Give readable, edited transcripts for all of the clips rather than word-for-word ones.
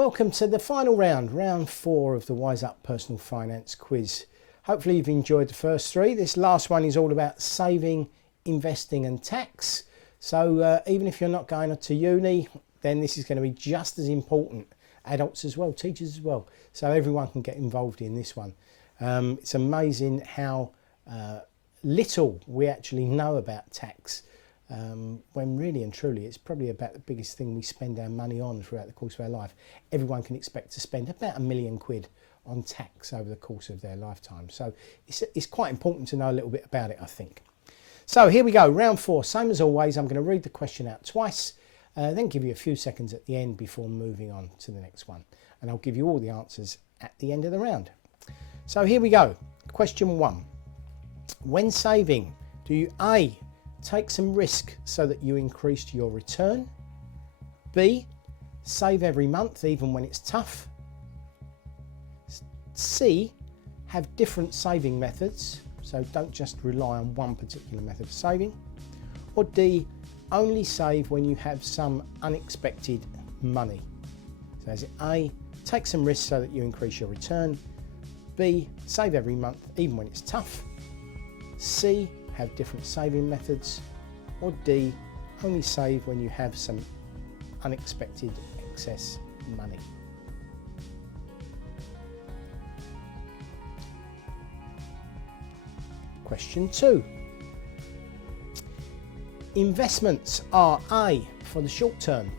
Welcome to the final round, round 4 of the WizeUp Personal Finance Quiz. Hopefully you've enjoyed the first 3. This last one is all about saving, investing and tax. So even if you're not going to uni, then this is going to be just as important. Adults as well, teachers as well. So everyone can get involved in this one. It's amazing how little we actually know about tax. When really and truly it's probably about the biggest thing we spend our money on throughout the course of our life. Everyone can expect to spend about £1 million on tax over the course of their lifetime. So it's quite important to know a little bit about it, I think. So here we go, round 4. Same as always, I'm going to read the question out twice, then give you a few seconds at the end before moving on to the next one. And I'll give you all the answers at the end of the round. So here we go. Question 1. When saving, do you A, take some risk so that you increase your return? B, save every month even when it's tough? C, have different saving methods, so don't just rely on one particular method of saving? Or D, only save when you have some unexpected money? So is it A, take some risk so that you increase your return? B, save every month even when it's tough? C, have different saving methods? Or D, only save when you have some unexpected excess money? Question 2. Investments are A, for the short term.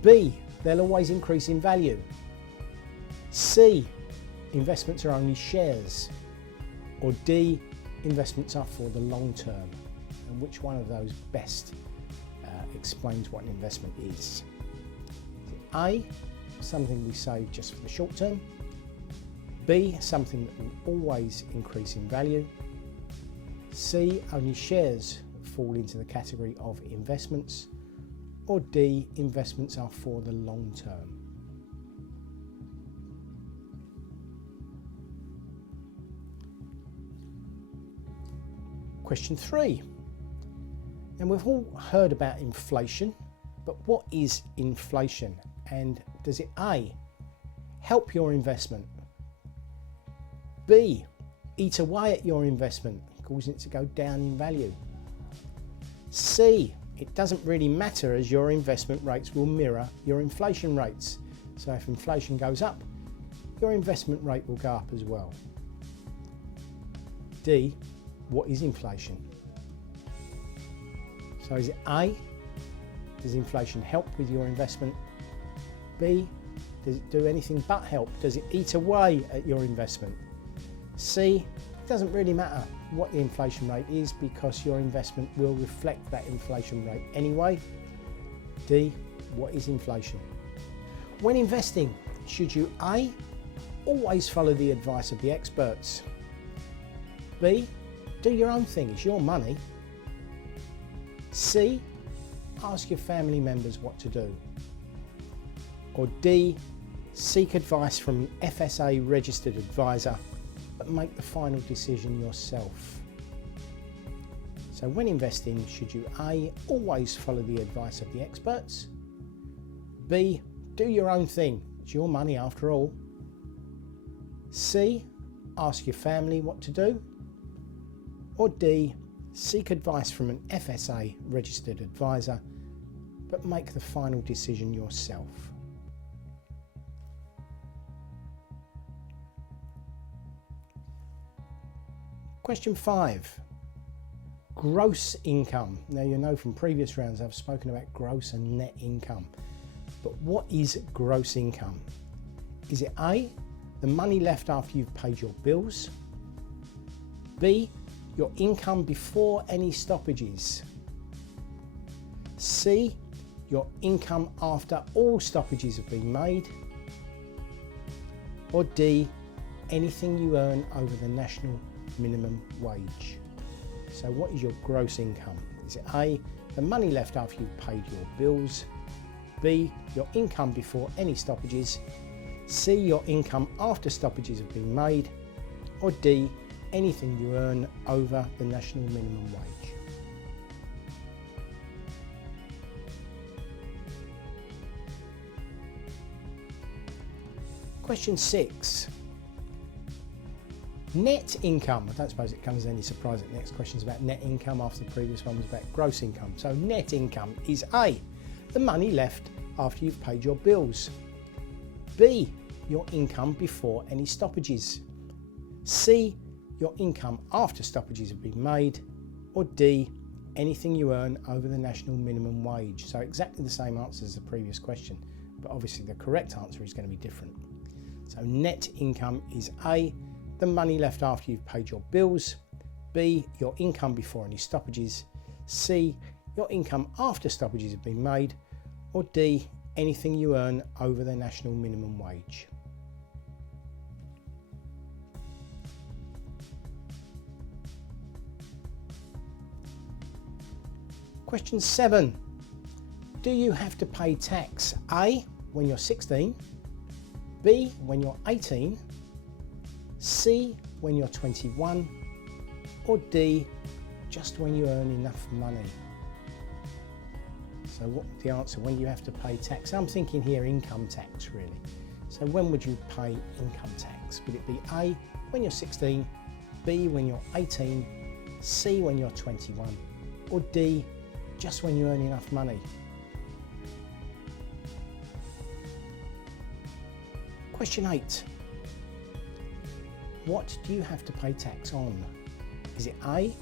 B, they'll always increase in value. C, investments are only shares. Or D, investments are for the long term. And which one of those best explains what an investment is? A, something we save just for the short term. B, something that will always increase in value. C, only shares fall into the category of investments. Or D, investments are for the long term. Question 3. And we've all heard about inflation, but what is inflation? And does it A, help your investment? B, eat away at your investment, causing it to go down in value? C, it doesn't really matter as your investment rates will mirror your inflation rates. So if inflation goes up, your investment rate will go up as well. D, what is inflation? So is it A, does inflation help with your investment? B, does it do anything but help? Does it eat away at your investment? C, it doesn't really matter what the inflation rate is because your investment will reflect that inflation rate anyway. D, what is inflation? When investing, should you A, always follow the advice of the experts? B, do your own thing, it's your money? C, ask your family members what to do? Or D, seek advice from an FSA registered advisor, but make the final decision yourself? So when investing, should you A, always follow the advice of the experts? B, do your own thing, it's your money after all? C, ask your family what to do? Or D, seek advice from an FSA registered advisor, but make the final decision yourself? Question 5. Gross income. Now you know from previous rounds I've spoken about gross and net income. But what is gross income? Is it A, the money left after you've paid your bills? B, your income before any stoppages? C, your income after all stoppages have been made? Or D, anything you earn over the national minimum wage? So what is your gross income? Is it A, the money left after you've paid your bills? B, your income before any stoppages? C, your income after stoppages have been made? Or D, anything you earn over the national minimum wage? Question 6. Net income. I don't suppose it comes as any surprise that the next question is about net income after the previous one was about gross income. So net income is A, the money left after you've paid your bills. B, your income before any stoppages. C, your income after stoppages have been made. Or D, anything you earn over the national minimum wage. So exactly the same answer as the previous question, but obviously the correct answer is going to be different. So net income is A, the money left after you've paid your bills. B, your income before any stoppages. C, your income after stoppages have been made. Or D, anything you earn over the national minimum wage. Question 7. Do you have to pay tax? A, when you're 16. B, when you're 18. C, when you're 21. Or D, just when you earn enough money. So what the answer, when you have to pay tax? I'm thinking here income tax really. So when would you pay income tax? Would it be A, when you're 16, B, when you're 18, C, when you're 21, or D, just when you earn enough money? Question 8. What do you have to pay tax on? Is it A,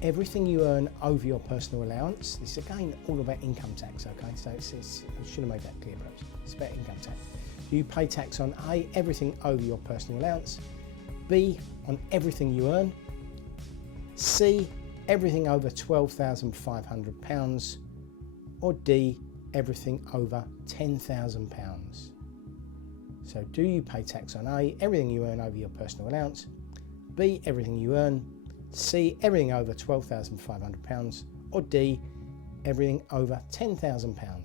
everything you earn over your personal allowance? This is again all about income tax, okay? So I should have made that clear perhaps. It's about income tax. Do you pay tax on A, everything over your personal allowance? B, on everything you earn? C, everything over £12,500? Or D, everything over £10,000? So do you pay tax on A, everything you earn over your personal allowance? B, everything you earn? C, everything over £12,500? Or D, everything over £10,000?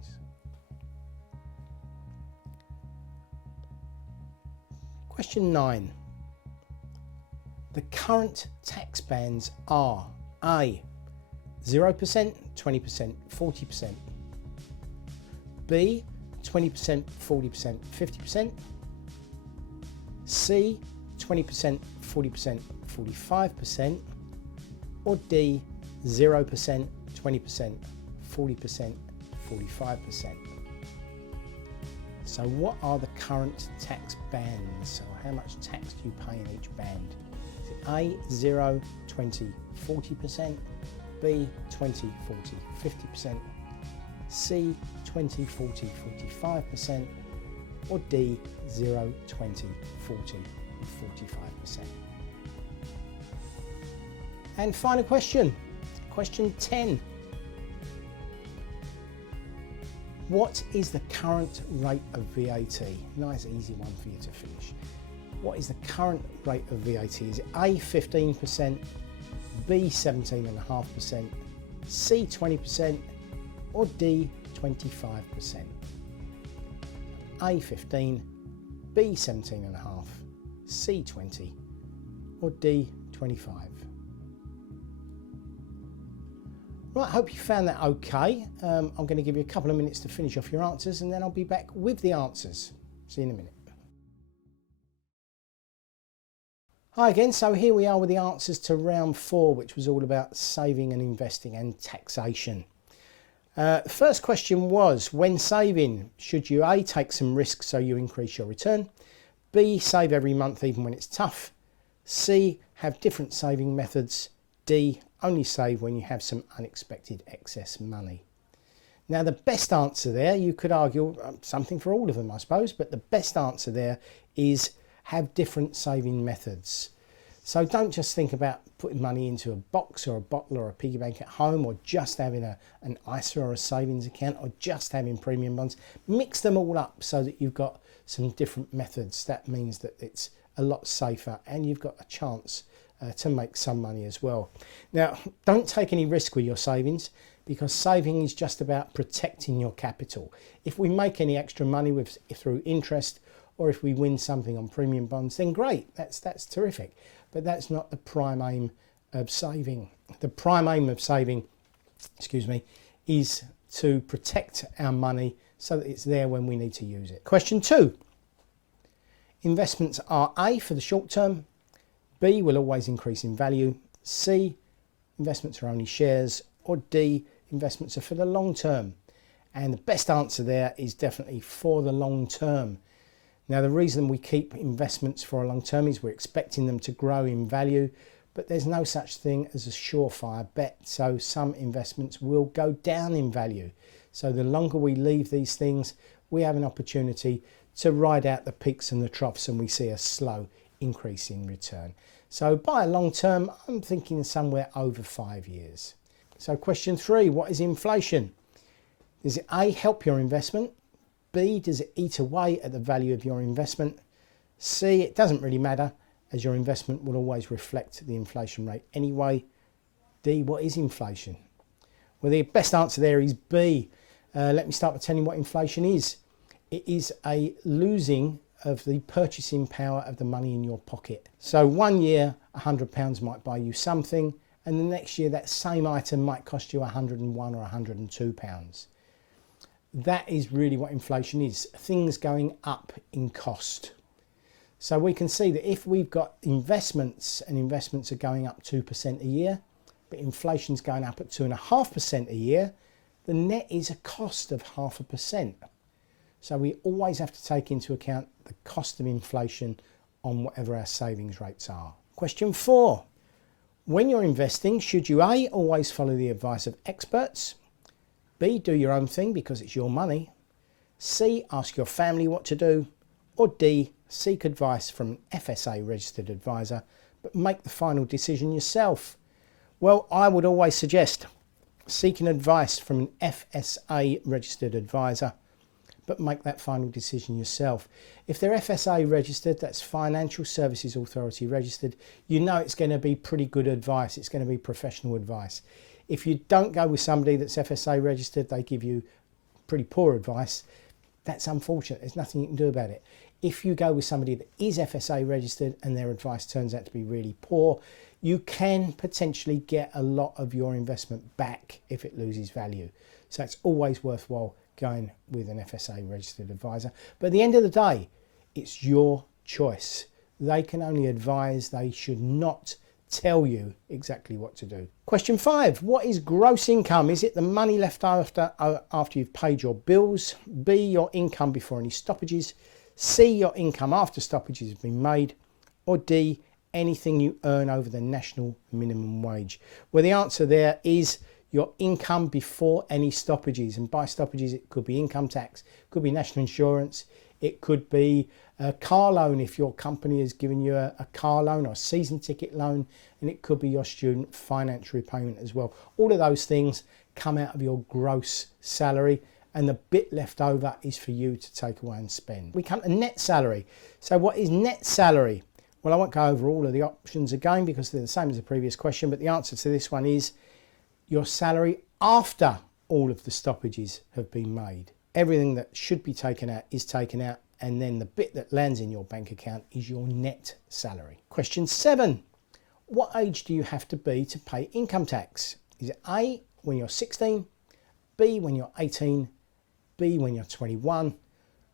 Question 9. The current tax bands are A, 0%, 20%, 40%. B, 20%, 40%, 50%. C, 20%, 40%, 45%. Or D, 0%, 20%, 40%, 45%. So what are the current tax bands? So how much tax do you pay in each band? Is it A, 0, 20, 40%, B, 20, 40, 50%, C, 20, 40, 45%, or D, 0, 20, 40, and 45%. And final question, question 10. What is the current rate of VAT? Nice easy one for you to finish. What is the current rate of VAT? Is it A, 15%, B, 17.5%, C, 20%, or D, 25%? A, 15, B, 17.5, C, 20, or D, 25? Right, I hope you found that okay. I'm going to give you a couple of minutes to finish off your answers and then I'll be back with the answers. See you in a minute. Hi again, so here we are with the answers to round 4, which was all about saving and investing and taxation. The first question was, when saving, should you A, take some risks so you increase your return, B, save every month even when it's tough, C, have different saving methods, D, only save when you have some unexpected excess money? Now the best answer there, you could argue something for all of them I suppose, but the best answer there is have different saving methods. So don't just think about putting money into a box or a bottle or a piggy bank at home, or just having an ISA or a savings account, or just having premium bonds. Mix them all up so that you've got some different methods. That means that it's a lot safer and you've got a chance to make some money as well. Now, don't take any risk with your savings, because saving is just about protecting your capital. If we make any extra money through interest, or if we win something on premium bonds, then great, that's terrific. But that's not the prime aim of saving. The prime aim of saving, is to protect our money so that it's there when we need to use it. Question 2. Investments are A, for the short term, B, will always increase in value, C, investments are only shares, or D, investments are for the long term. And the best answer there is definitely for the long term. Now, the reason we keep investments for a long term is we're expecting them to grow in value, but there's no such thing as a surefire bet. So some investments will go down in value. So the longer we leave these things, we have an opportunity to ride out the peaks and the troughs, and we see a slow increase in return. So by a long term, I'm thinking somewhere over 5 years. So question 3, what is inflation? Does it A, help your investment? B, does it eat away at the value of your investment? C, it doesn't really matter, as your investment will always reflect the inflation rate anyway. D, what is inflation? Well, the best answer there is B. Let me start by telling you what inflation is. It is a losing of the purchasing power of the money in your pocket. So 1 year, £100 might buy you something, and the next year that same item might cost you £101 or £102. That is really what inflation is, things going up in cost. So we can see that if we've got investments and investments are going up 2% a year, but inflation's going up at 2.5% a year, the net is a cost of 0.5%. So we always have to take into account the cost of inflation on whatever our savings rates are. Question 4. When you're investing, should you A, always follow the advice of experts? B, do your own thing because it's your money? C, ask your family what to do? Or D, seek advice from an FSA registered advisor, but make the final decision yourself? Well, I would always suggest seeking advice from an FSA registered advisor, but make that final decision yourself. If they're FSA registered, that's Financial Services Authority registered, you know it's going to be pretty good advice. It's going to be professional advice. If you don't go with somebody that's FSA registered, they give you pretty poor advice. That's unfortunate. There's nothing you can do about it. If you go with somebody that is FSA registered and their advice turns out to be really poor, you can potentially get a lot of your investment back if it loses value. So it's always worthwhile going with an FSA registered advisor. But at the end of the day, it's your choice. They can only advise, they should not tell you exactly what to do. Question 5, what is gross income? Is it the money left after you've paid your bills? B, your income before any stoppages? C, your income after stoppages have been made? Or D, anything you earn over the national minimum wage? Well, the answer there is your income before any stoppages. And by stoppages, it could be income tax, it could be national insurance, it could be a car loan if your company has given you a car loan or a season ticket loan, and it could be your student finance repayment as well. All of those things come out of your gross salary, and the bit left over is for you to take away and spend. We come to net salary. So what is net salary? Well, I won't go over all of the options again because they're the same as the previous question, but the answer to this one is your salary after all of the stoppages have been made. Everything that should be taken out is taken out, and then the bit that lands in your bank account is your net salary. Question 7. What age do you have to be to pay income tax? Is it A, when you're 16, B, when you're 18, B, when you're 21,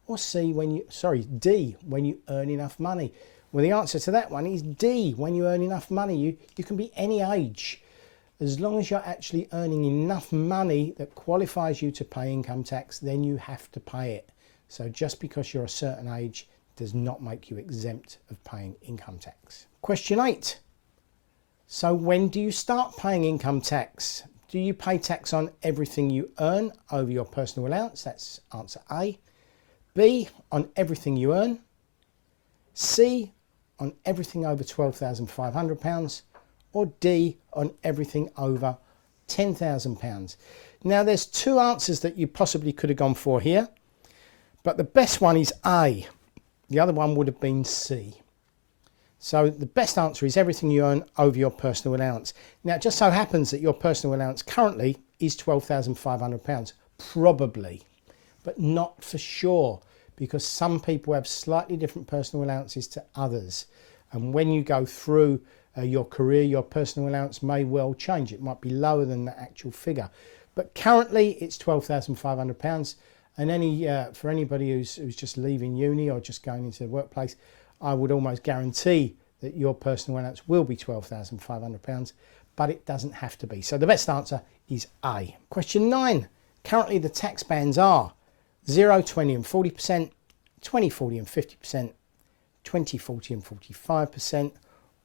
or D, when you earn enough money? Well, the answer to that one is D, when you earn enough money. You can be any age. As long as you're actually earning enough money that qualifies you to pay income tax, then you have to pay it. So just because you're a certain age does not make you exempt of paying income tax. Question 8. So when do you start paying income tax? Do you pay tax on everything you earn over your personal allowance? That's answer A. B, on everything you earn. C, on everything over £12,500. Or D, on everything over £10,000. Now there's two answers that you possibly could have gone for here, but the best one is A. The other one would have been C. So the best answer is everything you earn over your personal allowance. Now it just so happens that your personal allowance currently is £12,500, probably, but not for sure, because some people have slightly different personal allowances to others. And when you go through your career, your personal allowance may well change. It might be lower than the actual figure. But currently it's £12,500. And for anybody who's just leaving uni or just going into the workplace, I would almost guarantee that your personal allowance will be £12,500, but it doesn't have to be. So the best answer is A. Question 9. Currently the tax bands are 0, 20 and 40%, 20, 40 and 50%, 20, 40 and 45%,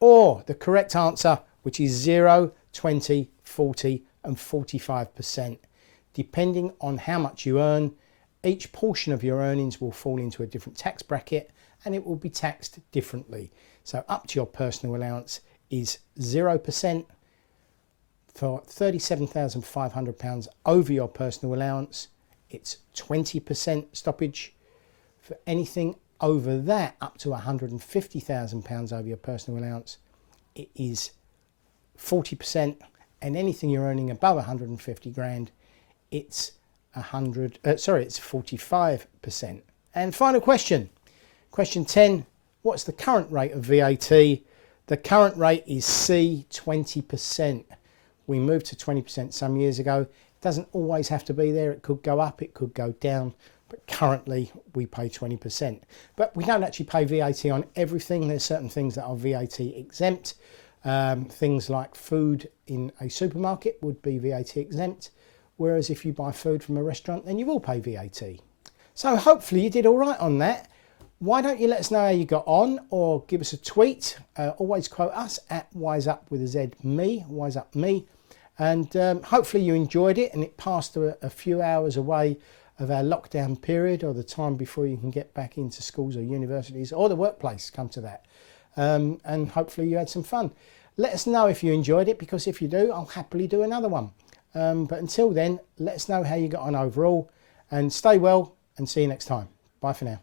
or the correct answer, which is 0, 20, 40 and 45%. Depending on how much you earn, each portion of your earnings will fall into a different tax bracket and it will be taxed differently. So up to your personal allowance is 0%. For £37,500 over your personal allowance, it's 20% stoppage. For anything over that, up to £150,000 over your personal allowance, it is 40%. And anything you're earning above 150 grand, it's 45%. And final question, question 10. What's the current rate of VAT? The current rate is C, 20%. We moved to 20% some years ago. It doesn't always have to be there. It could go up, it could go down, but currently we pay 20%. But we don't actually pay VAT on everything. There's certain things that are VAT exempt. Things like food in a supermarket would be VAT exempt, whereas if you buy food from a restaurant, then you will pay VAT. So hopefully you did all right on that. Why don't you let us know how you got on, or give us a tweet. Always quote us at WizeUp with a Z, me, WizeUp me. And hopefully you enjoyed it and it passed a few hours away of our lockdown period, or the time before you can get back into schools or universities or the workplace, come to that. And hopefully you had some fun. Let us know if you enjoyed it, because if you do, I'll happily do another one. But until then, let us know how you got on overall, and stay well and see you next time. Bye for now.